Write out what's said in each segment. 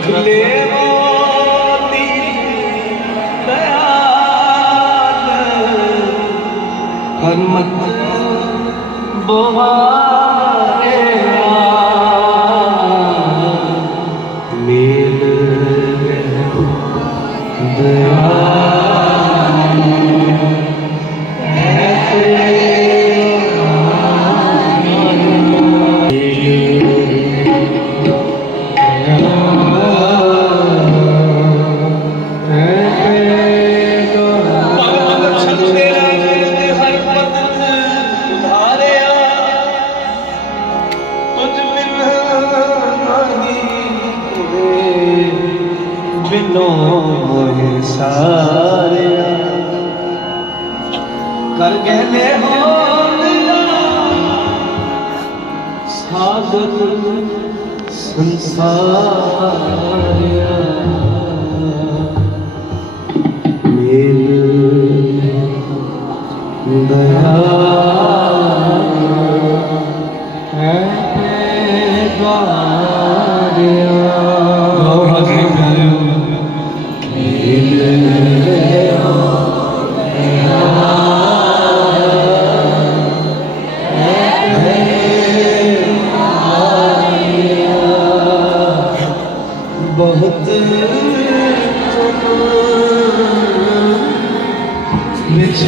ਰਖ ਸੰਸਾਰਿਆ। ਮੇਲ ਦਇਆ। ਬਹੁਤ ਵਿੱਚ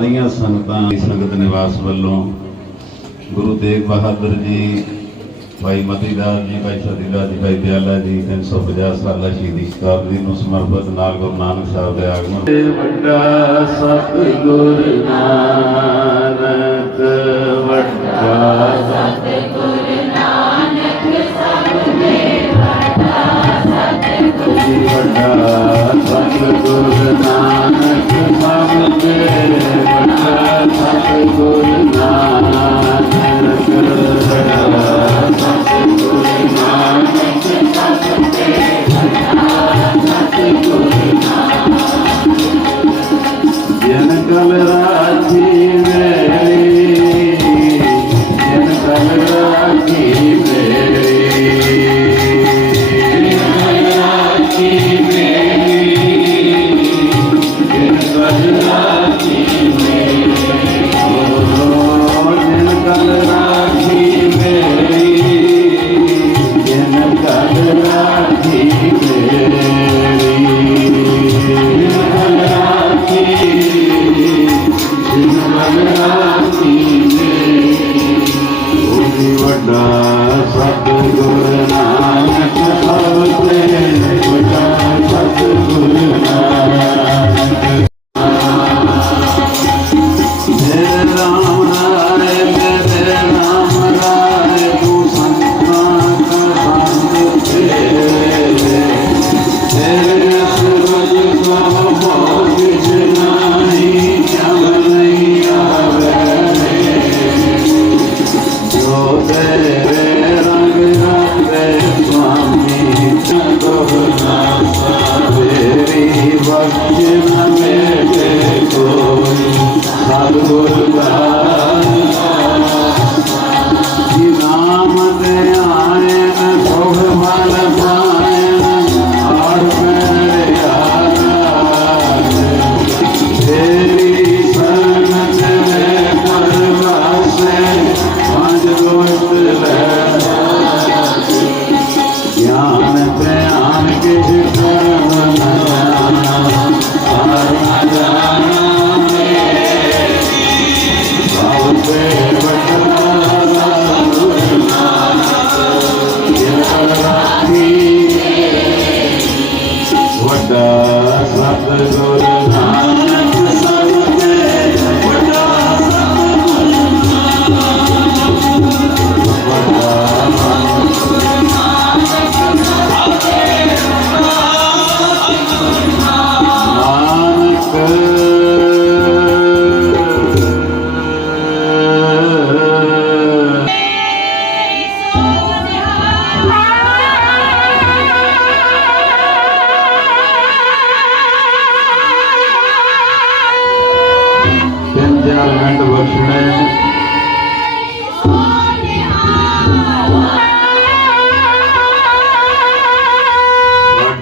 ਸਾਰੀਆਂ ਸੰਗਤਾਂ ਦੀ ਸੰਗਤ ਨਿਵਾਸ ਵੱਲੋਂ ਗੁਰੂ ਤੇਗ ਬਹਾਦਰ ਜੀ, ਭਾਈ ਮਤੀਦਾਸ ਜੀ, ਭਾਈ ਸਤੀਦਾਸ ਜੀ, ਭਾਈ ਦਿਆਲਾ ਜੀ 350 ਸਾਲਾ ਸ਼ਹੀਦੀ ਸ਼ਤਾਬਦੀ ਨੂੰ ਸਮਰਪਿਤ ਨਾਲ ਗੁਰੂ ਨਾਨਕ ਸਾਹਿਬ ਦੇ ਆਗਮਨ ਵੱਡਾ ਸਤਿਗੁਰ ਨਾਨਕ, ਵੱਡਾ ਸਤਿਗੁਰ ਨਾਨਕ, ਸਭ ਦੇ ਵੱਡਾ ਸਤਿਗੁਰ ਨਾਨਕ। i'm Thank you.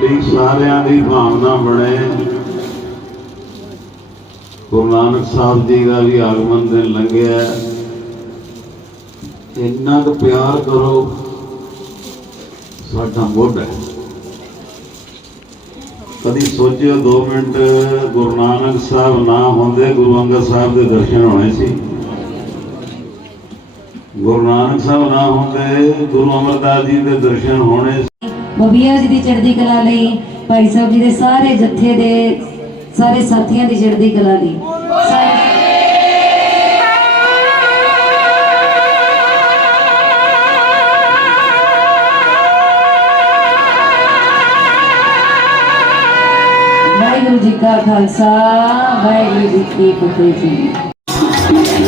ਸਾਡੀ ਸਾਰਿਆਂ ਦੀ ਭਾਵਨਾ ਬਣੇ। ਗੁਰੂ ਨਾਨਕ ਸਾਹਿਬ ਜੀ ਦਾ ਵੀ ਆਗਮਨ ਦਿਨ ਲੰਘਿਆ। ਇੰਨਾ ਕੁ ਪਿਆਰ ਕਰੋ, ਸਾਡਾ ਮੁੱਢ ਹੈ। ਕਦੀ ਸੋਚਿਓ 2 ਮਿੰਟ, ਗੁਰੂ ਨਾਨਕ ਸਾਹਿਬ ਨਾ ਹੁੰਦੇ, ਗੁਰੂ ਅੰਗਦ ਸਾਹਿਬ ਦੇ ਦਰਸ਼ਨ ਹੋਣੇ ਸੀ। ਗੁਰੂ ਨਾਨਕ ਸਾਹਿਬ ਨਾ ਹੁੰਦੇ, ਗੁਰੂ ਅਮਰਦਾਸ ਜੀ ਦੇ ਦਰਸ਼ਨ ਹੋਣੇ ਬਬੀਆ ਜੀ ਦੀ ਚੜ੍ਹਦੀ ਕਲਾ ਲਈ, ਭਾਈ ਸਾਹਿਬ ਜੀ ਦੇ ਸਾਰੇ ਜੱਥੇ ਦੇ, ਸਾਰੇ ਸਾਥੀਆਂ ਦੀ ਚੜ੍ਹਦੀ ਕਲਾ ਲਈ। ਵਾਹਿਗੁਰੂ ਜੀ ਕਾ ਖਾਲਸਾ, ਵਾਹਿਗੁਰੂ ਜੀ ਕੀ ਫਤਿਹ ਜੀ।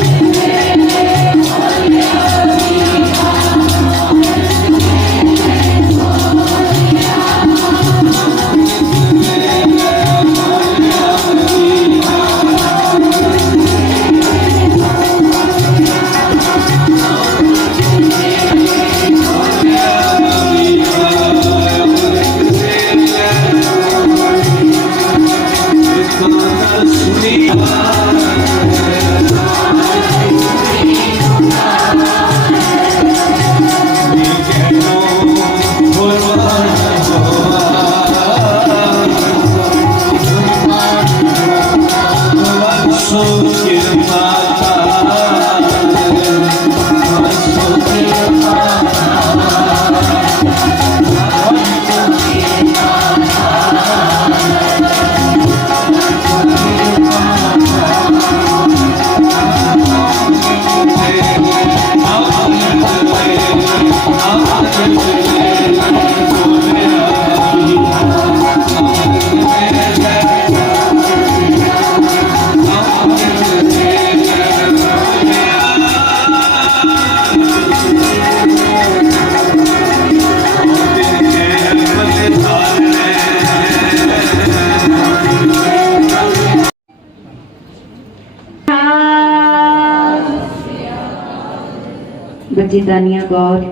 ਜੀ ਦਾਨੀਆ ਗੌਰ।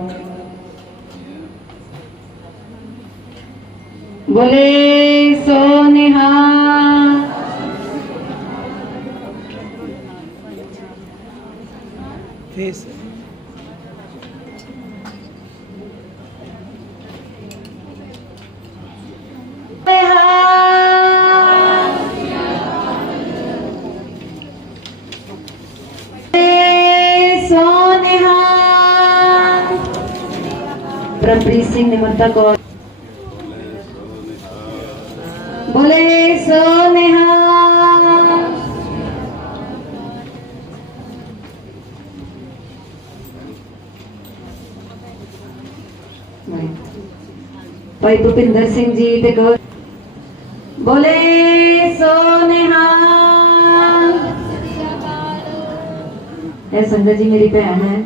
ਬੋਲੇ ਪ੍ਰਭਰੀਤ ਸਿੰਘ ਨਿਮਰਤਾ ਕੌਰ ਬੋਲੇ ਸੋ ਨਿਹਾਲ ਭਾਈ ਭੁਪਿੰਦਰ ਸਿੰਘ ਜੀ ਤੇ ਗੌਰ ਬੋਲੇ ਸੋ ਨਿਹਾਲ ਇਹ ਸੰਗਤ ਜੀ ਮੇਰੀ ਭੈਣ ਹੈ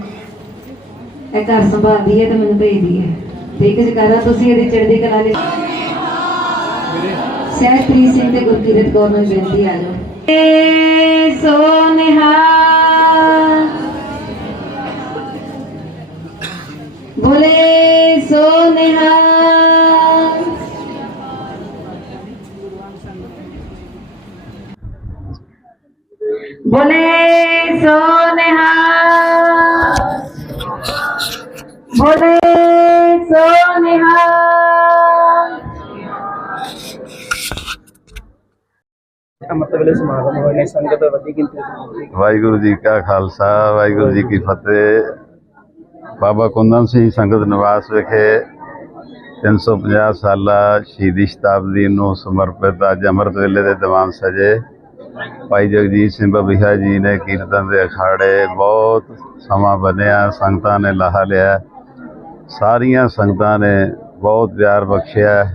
ਇਹ ਘਰ ਸੰਭਾਲਦੀ ਹੈ ਤੇ ਮੈਨੂੰ ਭੇਜਦੀ ਹੈ। ਤੇ ਜਕਾਰਾ ਤੁਸੀਂ ਇਹਦੀ ਚੜ੍ਹਦੀ ਕਲਾ ਲਈ ਸਹਿਜਪ੍ਰੀਤ ਸਿੰਘ ਤੇ ਗੁਰਕੀਰਤ ਕੌਰ ਨੂੰ ਬੇਨਤੀ ਆ ਜਾਓ। ਏ ਸੋ ਬੋਲੇ ਸੋ ਬੋਲੇ ਸੋ ਬੋਲੇ ਸੋ ਅੰਮ੍ਰਿਤ ਵੇਲੇ ਸਮਾਗਮ ਹੋਏ ਨੇ, ਸੰਗਤ ਵੱਡੀ ਗਿਣਤੀ ਵਿੱਚ ਪਹੁੰਚੀ ਵਾਹਿਗੁਰੂ ਜੀ ਕਾ ਖਾਲਸਾ, ਵਾਹਿਗੁਰੂ ਜੀ ਕੀ ਫਤਿਹ। ਬਾਬਾ ਕੁੰਦਨ ਸਿੰਘ ਸੰਗਤ ਨਿਵਾਸ ਵਿਖੇ 350 ਸਾਲਾ ਸ਼ਹੀਦੀ ਸ਼ਤਾਬਦੀ ਨੂੰ ਸਮਰਪਿਤ ਅੱਜ ਅੰਮ੍ਰਿਤ ਵੇਲੇ ਦੇ ਦੀਵਾਨ ਸਜੇ। ਭਾਈ ਜਗਜੀਤ ਸਿੰਘ ਬਬੀਹਾ ਜੀ ਨੇ ਕੀਰਤਨ ਦੇ ਅਖਾੜੇ ਬਹੁਤ ਸਮਾਂ ਬੰਨਿਆ, ਸੰਗਤਾਂ ਨੇ ਲਾਹਾ ਲਿਆ। ਸਾਰੀਆਂ ਸੰਗਤਾਂ ਨੇ ਬਹੁਤ ਪਿਆਰ ਬਖਸ਼ਿਆ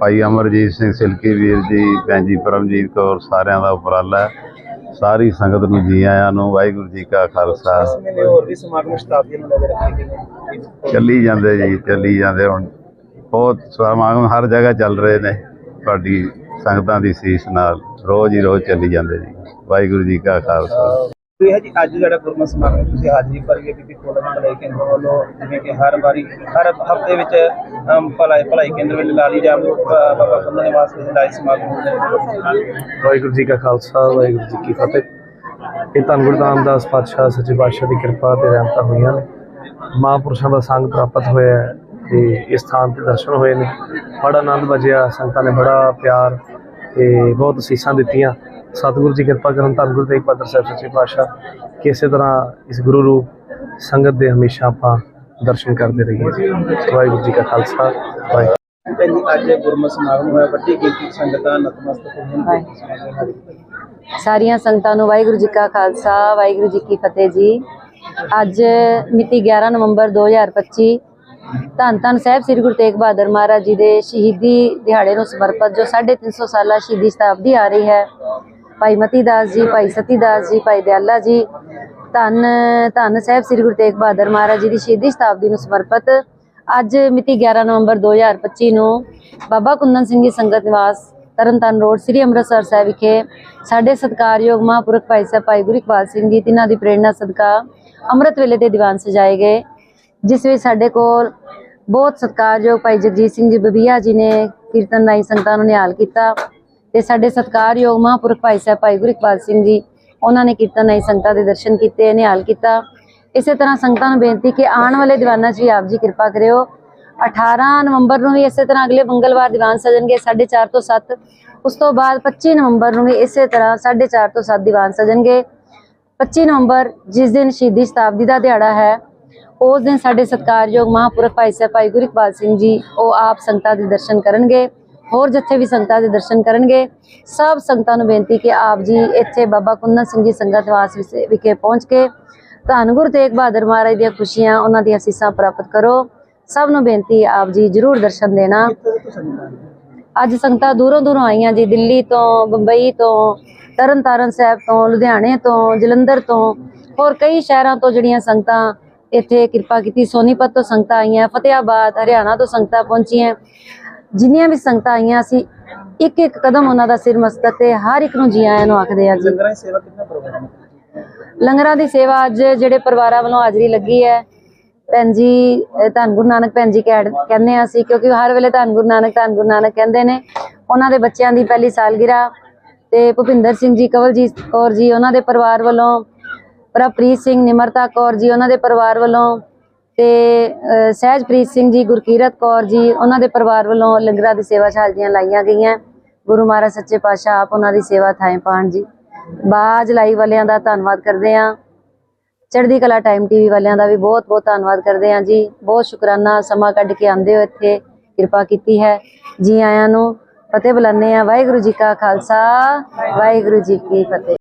ਭਾਈ ਅਮਰਜੀਤ ਸਿੰਘ ਸਿਲਕੀ ਵੀਰ ਜੀ ਭੈਣ ਜੀ ਪਰਮਜੀਤ ਕੌਰ ਸਾਰਿਆਂ ਦਾ ਉਪਰਾਲਾ। ਸਾਰੀ ਸੰਗਤ ਨੂੰ ਜੀ ਆਇਆਂ ਨੂੰ ਵਾਹਿਗੁਰੂ ਜੀ ਕਾ ਖਾਲਸਾ। ਇਸ ਮਹੀਨੇ ਹੋਰ ਵੀ ਸਮਾਗਮ ਸ਼ਤਾਬਦੀ ਨੂੰ ਨਜ਼ਰ ਰੱਖੇ ਗਏ ਨੇ। ਚੱਲੀ ਜਾਂਦੇ ਜੀ ਚੱਲੀ ਜਾਂਦੇ ਹੁਣ। ਬਹੁਤ ਸਮਾਗਮ ਹਰ ਜਗ੍ਹਾ ਚੱਲ ਰਹੇ ਨੇ ਤੁਹਾਡੀ ਸੰਗਤਾਂ ਦੀ ਸੀਸ ਨਾਲ। ਰੋਜ਼ ਹੀ ਰੋਜ਼ ਚੱਲੀ ਜਾਂਦੇ ਜੀ। ਵਾਹਿਗੁਰੂ ਜੀ ਕਾ ਖਾਲਸਾ। ਇਹ ਜੀ ਅੱਜ ਜਿਹੜਾ ਗੁਰਮਤਿ ਸਮਾਗਮ ਤੁਸੀਂ ਹਾਜ਼ਰੀ ਭਰੀ ਹੈ ਬੀਬੀ ਕੋਲ ਭਲਾਈ ਕੇਂਦਰ ਵੱਲੋਂ ਜਿਵੇਂ ਕਿ ਹਰ ਵਾਰੀ, ਹਰ ਹਫ਼ਤੇ ਵਿੱਚ ਭਲਾਈ ਭਲਾਈ ਕੇਂਦਰ ਵਿੱਚ ਲਾਲੀ ਜਾਮ ਬਾਬਾ ਕੁੰਦਨ ਨਿਵਾਸ ਵਿੱਚ ਲਾਈ ਸਮਾਗਮ ਹੁੰਦੇ ਨੇ ਵਾਹਿਗੁਰੂ ਜੀ ਕਾ ਖਾਲਸਾ, ਵਾਹਿਗੁਰੂ ਜੀ ਕੀ ਫਤਿਹ। ਇਹ ਧੰਨ ਗੁਰੂ ਰਾਮਦਾਸ ਪਾਤਸ਼ਾਹ, ਸੱਚੇ ਪਾਤਸ਼ਾਹ ਦੀ ਕਿਰਪਾ ਤੇ ਰਹਿਮਤਾਂ ਹੋਈਆਂ ਨੇ। ਮਹਾਂਪੁਰਸ਼ਾਂ ਦਾ ਸੰਗ ਪ੍ਰਾਪਤ ਹੋਇਆ ਹੈ ਤੇ ਇਸ ਸਥਾਨ ਤੇ ਦਰਸ਼ਨ ਹੋਏ ਨੇ। ਬੜਾ ਆਨੰਦ ਵਜਿਆ ਸੰਗਤਾਂ ਨੇ ਬੜਾ ਪਿਆਰ ਤੇ ਬਹੁਤ ਅਸੀਸਾਂ ਦਿੱਤੀਆਂ। ਸਤਿਗੁਰੂ ਜੀ ਕਿਰਪਾ ਕਰਨ ਧੰਨ ਗੁਰੂ ਤੇਗ ਬਹਾਦਰ ਸਾਹਿਬ ਸੱਚੇ ਪਾਤਸ਼ਾਹ ਕਿ ਇਸੇ ਤਰ੍ਹਾਂ ਇਸ ਗੁਰੂ ਰੂਪ ਸੰਗਤ ਦੇ ਹਮੇਸ਼ਾ ਆਪਾਂ ਦਰਸ਼ਨ ਕਰਦੇ ਰਹੀਏ। ਵਾਹਿਗੁਰੂ ਜੀ ਕਾ ਖਾਲਸਾ ਵਾਹਿਗੁਰੂ ਜੀ ਅੱਜ ਗੁਰਮਤਿ ਸਮਾਗਮ ਹੋਇਆ ਵੱਡੀ ਗਿਣਤੀ ਵਿੱਚ ਸੰਗਤਾਂ ਨਤਮਸਤਕ ਹੋਈਆਂ ਨੇ। ਸਾਰੀਆਂ ਸੰਗਤਾਂ ਨੂੰ ਵਾਹਿਗੁਰੂ ਜੀ ਕਾ ਖਾਲਸਾ ਵਾਹਿਗੁਰੂ ਜੀ ਕੀ ਫਤਿਹ ਜੀ। ਅੱਜ ਮਿਤੀ 11 ਨਵੰਬਰ 2025 ਧੰਨ ਧੰਨ ਸਾਹਿਬ ਸ੍ਰੀ ਗੁਰੂ ਤੇਗ ਬਹਾਦਰ ਮਹਾਰਾਜ ਜੀ ਦੇ ਸ਼ਹੀਦੀ ਦਿਹਾੜੇ ਨੂੰ ਸਮਰਪਿਤ ਜੋ 350 ਸਾਲਾ ਸ਼ਹੀਦੀ ਸ਼ਤਾਬਦੀ ਆ ਰਹੀ ਹੈ। ਭਾਈ ਮਤੀ ਦਾਸ ਜੀ, ਭਾਈ ਸਤੀ ਦਾਸ ਜੀ, ਭਾਈ ਦਿਆਲਾ ਜੀ, ਧੰਨ ਧੰਨ ਸਾਹਿਬ ਸ੍ਰੀ ਗੁਰੂ ਤੇਗ ਬਹਾਦਰ ਮਹਾਰਾਜ ਜੀ ਦੀ ਸ਼ਹੀਦੀ ਸ਼ਤਾਬਦੀ ਨੂੰ ਸਮਰਪਿਤ। ਅੱਜ ਮਿਤੀ 11 ਨਵੰਬਰ 2025 ਨੂੰ ਬਾਬਾ ਕੁੰਦਨ ਸਿੰਘ ਜੀ ਸੰਗਤ ਨਿਵਾਸ ਤਰਨਤਾਰਨ ਰੋਡ, ਸ੍ਰੀ ਅੰਮ੍ਰਿਤਸਰ ਸਾਹਿਬ ਵਿਖੇ ਸਾਡੇ ਸਤਿਕਾਰਯੋਗ ਮਹਾਂਪੁਰਖ ਭਾਈ ਸਾਹਿਬ, ਭਾਈ ਗੁਰੂ ਇਕਬਾਲ ਸਿੰਘ ਜੀ, ਤਿਨਾਂ ਦੀ ਪ੍ਰੇਰਣਾ ਸਦਕਾ ਅੰਮ੍ਰਿਤ ਵੇਲੇ ਦੇ ਦੀਵਾਨ ਸਜਾਏ ਗਏ, ਜਿਸ ਵਿੱਚ ਸਾਡੇ ਕੋਲ ਬਹੁਤ ਸਤਿਕਾਰਯੋਗ ਭਾਈ ਜਗਜੀਤ ਸਿੰਘ ਜੀ ਬਬੀਆ ਜੀ ਨੇ ਕੀਰਤਨ ਰਾਹੀਂ ਸੰਗਤਾਂ ਨੂੰ ਨਿਹਾਲ ਕੀਤਾ। ਤੇ ਸਾਡੇ ਸਤਿਕਾਰਯੋਗ ਮਹਾਂਪੁਰਖ ਭਾਈ ਸਾਹਿਬ ਭਾਈ ਗੁਰੂ ਇਕਬਾਲ ਸਿੰਘ ਜੀ, ਉਹਨਾਂ ਨੇ ਕੀਤਾ ਆਈ ਸੰਗਤਾਂ ਦੇ ਦਰਸ਼ਨ ਕੀਤੇ, ਨਿਹਾਲ ਕੀਤਾ। ਇਸੇ ਤਰ੍ਹਾਂ ਸੰਗਤਾਂ ਨੂੰ ਬੇਨਤੀ ਕਿ ਆਉਣ ਵਾਲੇ ਦੀਵਾਨਾਂ 'ਚ ਵੀ ਆਪ ਜੀ ਕਿਰਪਾ ਕਰਿਓ। 18 ਨਵੰਬਰ ਨੂੰ ਵੀ ਇਸੇ ਤਰ੍ਹਾਂ ਅਗਲੇ ਮੰਗਲਵਾਰ ਦੀਵਾਨ ਸਜਣਗੇ 4:30 ਤੋਂ 7 ਉਸ ਤੋਂ ਬਾਅਦ 25 ਨਵੰਬਰ ਨੂੰ ਵੀ ਇਸੇ ਤਰ੍ਹਾਂ 4:30 ਤੋਂ 7 ਦੀਵਾਨ ਸਜਣਗੇ। 25 ਨਵੰਬਰ, ਜਿਸ ਦਿਨ ਸ਼ਹੀਦੀ ਸ਼ਤਾਬਦੀ ਦਾ ਦਿਹਾੜਾ ਹੈ, ਉਸ ਦਿਨ ਸਾਡੇ ਸਤਿਕਾਰਯੋਗ ਮਹਾਂਪੁਰਖ ਭਾਈ ਸਾਹਿਬ ਭਾਈ ਗੁਰੂ ਇਕਬਾਲ ਸਿੰਘ ਜੀ, ਉਹ ਆਪ ਸੰਗਤਾਂ ਦੇ ਦਰਸ਼ਨ ਕਰਨਗੇ। ਹੋਰ ਜਿੱਥੇ ਵੀ ਸੰਗਤਾਂ ਦੇ ਦਰਸ਼ਨ ਕਰਨਗੇ, ਸਭ ਸੰਗਤਾਂ ਨੂੰ ਬੇਨਤੀ ਕਿ ਆਪ ਜੀ ਇੱਥੇ ਬਾਬਾ ਕੁੰਦਨ ਸਿੰਘ ਜੀ ਸੰਗਤ ਨਿਵਾਸ ਵਿਖੇ ਪਹੁੰਚ ਕੇ ਧੰਨ ਗੁਰੂ ਤੇਗ ਬਹਾਦਰ ਮਹਾਰਾਜ ਦੀਆਂ ਖੁਸ਼ੀਆਂ, ਉਹਨਾਂ ਦੀਆਂ ਅਸੀਸਾਂ ਪ੍ਰਾਪਤ ਕਰੋ। ਸਭ ਨੂੰ ਬੇਨਤੀ ਆਪ ਜੀ ਜਰੂਰ ਦਰਸ਼ਨ ਦੇਣਾ। ਅੱਜ ਸੰਗਤਾਂ ਦੂਰੋਂ ਦੂਰੋਂ ਆਈਆਂ ਜੀ, ਦਿੱਲੀ ਤੋਂ, ਬੰਬਈ ਤੋਂ, ਤਰਨਤਾਰਨ ਸਾਹਿਬ ਤੋਂ, ਲੁਧਿਆਣੇ ਤੋਂ, ਜਲੰਧਰ ਤੋਂ, ਹੋਰ ਕਈ ਸ਼ਹਿਰਾਂ ਤੋਂ ਜਿਹੜੀਆਂ ਸੰਗਤਾਂ ਇੱਥੇ ਕਿਰਪਾ ਕੀਤੀ। ਸੋਨੀਪਤ ਤੋਂ ਸੰਗਤਾਂ ਆਈਆਂ ਫਤਿਆਬਾਦ ਹਰਿਆਣਾ ਤੋਂ ਸੰਗਤਾਂ ਪਹੁੰਚੀਆਂ। ਜਿੰਨੀਆਂ ਵੀ ਸੰਗਤਾਂ ਆਈਆਂ ਸੀ ਇੱਕ ਇੱਕ ਕਦਮ ਉਹਨਾਂ ਦਾ ਸਿਰ ਮਸਤਕ ਤੇ ਹਰ ਇੱਕ ਨੂੰ ਜੀ ਆਇਆਂ ਨੂੰ ਆਖਦੇ ਆ ਜੀ। ਲੰਗਰਾਂ ਦੀ ਸੇਵਾ ਕਿੰਨਾ ਪ੍ਰੋਗਰਾਮ ਹੈ? ਲੰਗਰਾਂ ਦੀ ਸੇਵਾ ਅੱਜ ਜਿਹੜੇ ਪਰਿਵਾਰਾਂ ਵੱਲੋਂ ਹਾਜ਼ਰੀ ਲੱਗੀ ਹੈ ਭੈਣ ਜੀ ਧੰਨ ਗੁਰੂ ਨਾਨਕ ਭੈਣ ਜੀ ਕਹਿ- ਕਹਿੰਦੇ ਆ ਅਸੀਂ ਕਿਉਂਕਿ ਹਰ ਵੇਲੇ ਧੰਨ ਗੁਰੂ ਨਾਨਕ ਧੰਨ ਗੁਰੂ ਨਾਨਕ ਕਹਿੰਦੇ ਨੇ। ਉਹਨਾਂ ਦੇ ਬੱਚਿਆਂ ਦੀ ਪਹਿਲੀ ਸਾਲਗਿਰਾ ਤੇ ਭੁਪਿੰਦਰ ਸਿੰਘ ਜੀ ਕਵਲਜੀਤ ਕੌਰ ਜੀ ਉਹਨਾਂ ਦੇ ਪਰਿਵਾਰ ਵੱਲੋਂ ਪ੍ਰਭਪ੍ਰੀਤ ਸਿੰਘ ਨਿਮਰਤਾ ਕੌਰ ਜੀ ਉਹਨਾਂ ਦੇ ਪਰਿਵਾਰ ਵੱਲੋਂ ਤੇ ਸਹਿਜਪ੍ਰੀਤ ਸਿੰਘ ਜੀ, ਗੁਰਕੀਰਤ ਕੌਰ ਜੀ, ਉਹਨਾਂ ਦੇ ਪਰਿਵਾਰ ਵੱਲੋਂ ਲੰਗਰਾਂ ਦੀ ਸੇਵਾ 'ਚ ਲਾਈਆਂ ਗਈਆਂ। ਗੁਰੂ ਮਹਾਰਾਜ ਸੱਚੇ ਪਾਤਸ਼ਾਹ ਆਪ ਉਹਨਾਂ ਦੀ ਸੇਵਾ ਥਾਏ ਪਾਣ ਜੀ। ਬਾਜ ਲਾਈ ਵਾਲਿਆਂ ਦਾ ਧੰਨਵਾਦ ਕਰਦੇ ਆਂ। ਚੜ੍ਹਦੀ ਕਲਾ ਟਾਈਮ ਟੀਵੀ ਵਾਲਿਆਂ ਦਾ ਵੀ ਬਹੁਤ ਬਹੁਤ ਧੰਨਵਾਦ ਕਰਦੇ ਆਂ ਜੀ। ਬਹੁਤ ਸ਼ੁਕਰਾਨਾ, ਸਮਾਂ ਕੱਢ ਕੇ ਆਂਦੇ ਹੋ ਇੱਥੇ। ਕਿਰਪਾ ਕੀਤੀ ਹੈ। ਜੀ ਆਇਆਂ ਨੂੰ ਫਤਿਹ ਬੁਲਾਉਂਦੇ ਆ। ਵਾਹਿਗੁਰੂ ਜੀ ਕਾ ਖਾਲਸਾ, ਵਾਹਿਗੁਰੂ ਜੀ ਕੀ ਫਤਿਹ।